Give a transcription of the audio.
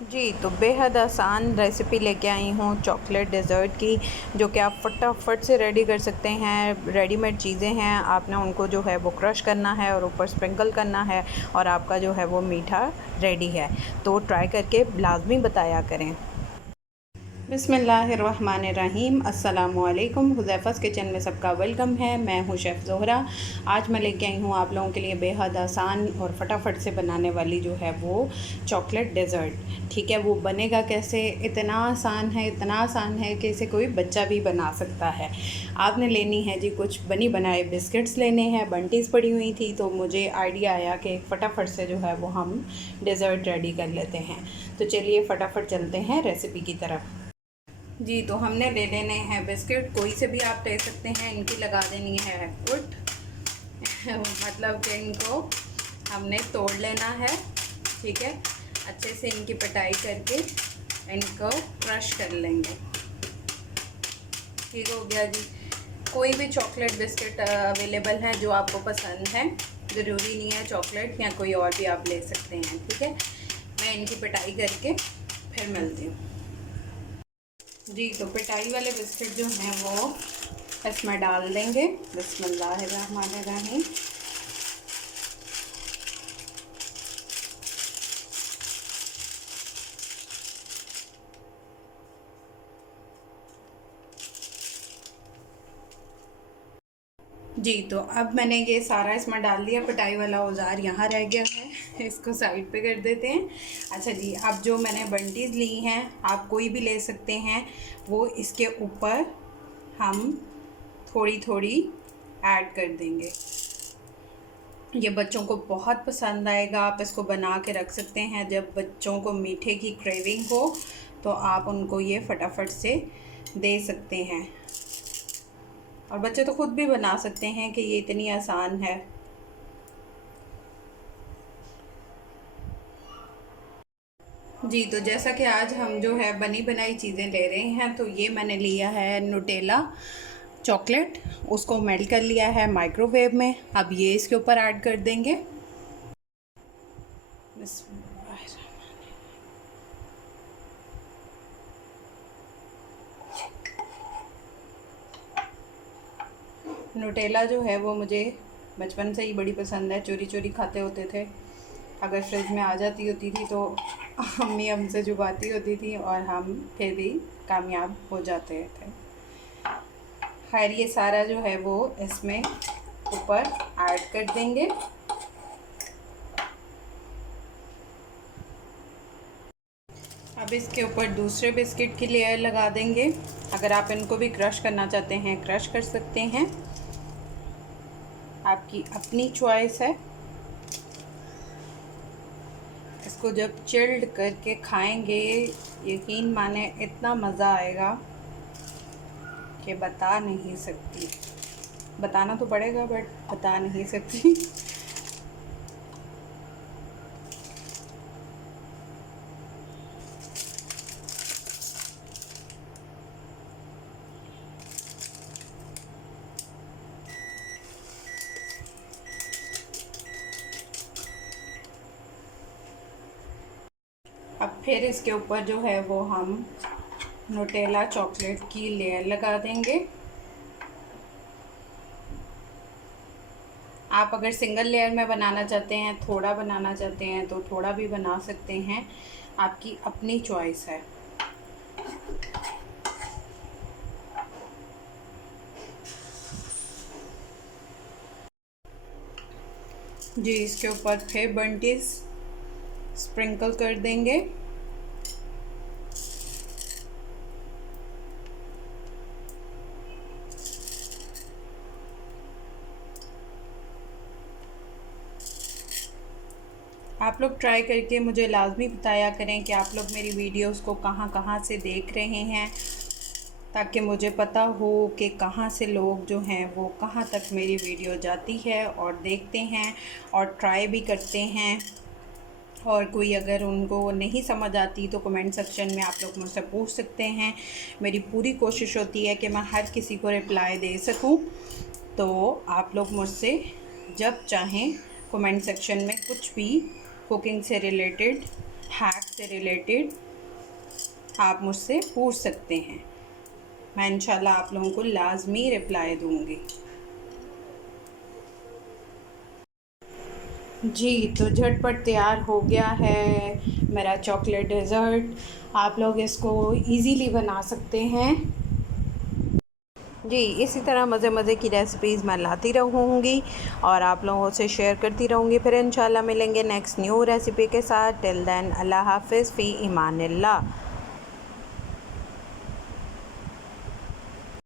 जी, तो बेहद आसान रेसिपी लेके आई हूँ चॉकलेट डेज़र्ट की, जो कि आप फटाफट से रेडी कर सकते हैं। रेडीमेड चीज़ें हैं, आपने उनको जो है वो क्रश करना है और ऊपर स्प्रिंकल करना है और आपका जो है वो मीठा रेडी है। तो ट्राई करके लाज़मी बताया करें। बिस्मिल्लाहिर्रहमानिर्रहीम, अस्सलामुअलैकुम। हुज़ैफ़ा's किचन में सबका वेलकम है। मैं हूँ शेफ़ ज़ोहरा। आज मैं लेके आई हूँ आप लोगों के लिए बेहद आसान और फटाफट से बनाने वाली जो है वो चॉकलेट डेज़र्ट। ठीक है, वो बनेगा कैसे? इतना आसान है कि इसे कोई बच्चा भी बना सकता है। आपने लेनी है जी कुछ बनी बनाए बिस्किट्स लेने हैं। बंटीज़ पड़ी हुई थी तो मुझे आइडिया आया कि फटाफट से जो है वो हम डेज़र्ट रेडी कर लेते हैं। तो चलिए फटाफट चलते हैं रेसिपी की तरफ। जी, तो हमने ले लेने हैं बिस्किट, कोई से भी आप ले सकते हैं। इनकी लगा देनी है फुट मतलब कि इनको हमने तोड़ लेना है। ठीक है, अच्छे से इनकी पिटाई करके इनको क्रश कर लेंगे। ठीक हो गया जी। कोई भी चॉकलेट बिस्किट अवेलेबल है जो आपको पसंद है, ज़रूरी नहीं है चॉकलेट, या कोई और भी आप ले सकते हैं। ठीक है, मैं इनकी पिटाई करके फिर मिलती हूँ। जी, तो पिटाई वाले बिस्किट जो हैं वो इसमें डाल देंगे। बिस्मिल्लाहिर्रहमानिर्रहीम। जी, तो अब मैंने ये सारा इसमें डाल दिया। पिटाई वाला औज़ार यहाँ रह गया है, इसको साइड पे कर देते हैं। अच्छा जी, अब जो मैंने बंटीज़ ली हैं, आप कोई भी ले सकते हैं, वो इसके ऊपर हम थोड़ी थोड़ी ऐड कर देंगे। ये बच्चों को बहुत पसंद आएगा। आप इसको बना के रख सकते हैं, जब बच्चों को मीठे की क्रेविंग हो तो आप उनको ये फटाफट से दे सकते हैं। और बच्चे तो खुद भी बना सकते हैं कि ये इतनी आसान है। जी, तो जैसा कि आज हम जो है बनी बनाई चीज़ें ले रहे हैं, तो ये मैंने लिया है न्यूटेला चॉकलेट, उसको मेल्ट कर लिया है माइक्रोवेव में। अब ये इसके ऊपर ऐड कर देंगे। न्यूटेला जो है वो मुझे बचपन से ही बड़ी पसंद है। चोरी चोरी खाते होते थे, अगर फ्रिज में आ जाती होती थी तो अम्मी हमसे छुपाती होती थी और हम फिर भी कामयाब हो जाते थे। खैर, ये सारा जो है वो इसमें ऊपर ऐड कर देंगे। अब इसके ऊपर दूसरे बिस्किट की लेयर लगा देंगे। अगर आप इनको भी क्रश करना चाहते हैं, क्रश कर सकते हैं, आपकी अपनी चॉइस है। इसको जब चिल्ड करके खाएंगे, यकीन माने इतना मज़ा आएगा कि बता नहीं सकती। बताना तो पड़ेगा बट बता नहीं सकती। अब फिर इसके ऊपर जो है वो हम न्यूटेला चॉकलेट की लेयर लगा देंगे। आप अगर सिंगल लेयर में बनाना चाहते हैं, थोड़ा बनाना चाहते हैं तो थोड़ा भी बना सकते हैं, आपकी अपनी चॉइस है। जी, इसके ऊपर फिर बंटीज स्प्रिंकल कर देंगे। आप लोग ट्राई करके मुझे लाजमी बताया करें कि आप लोग मेरी वीडियोस को कहाँ कहाँ से देख रहे हैं, ताकि मुझे पता हो कि कहाँ से लोग जो हैं वो कहाँ तक मेरी वीडियो जाती है और देखते हैं और ट्राई भी करते हैं। और कोई अगर उनको नहीं समझ आती तो कमेंट सेक्शन में आप लोग मुझसे पूछ सकते हैं। मेरी पूरी कोशिश होती है कि मैं हर किसी को रिप्लाई दे सकूं। तो आप लोग मुझसे जब चाहें कमेंट सेक्शन में कुछ भी कुकिंग से रिलेटेड हैक से रिलेटेड आप मुझसे पूछ सकते हैं। मैं इंशाल्लाह आप लोगों को लाजमी रिप्लाई दूंगी। जी, तो झटपट तैयार हो गया है मेरा चॉकलेट डेज़र्ट। आप लोग इसको इजीली बना सकते हैं। जी, इसी तरह मज़े मज़े की रेसिपीज़ मैं लाती रहूँगी और आप लोगों से शेयर करती रहूँगी। फिर इंशाल्लाह मिलेंगे नेक्स्ट न्यू रेसिपी के साथ। टिल देन अल्लाह हाफ़िज़ फ़ी ईमानिल्लाह।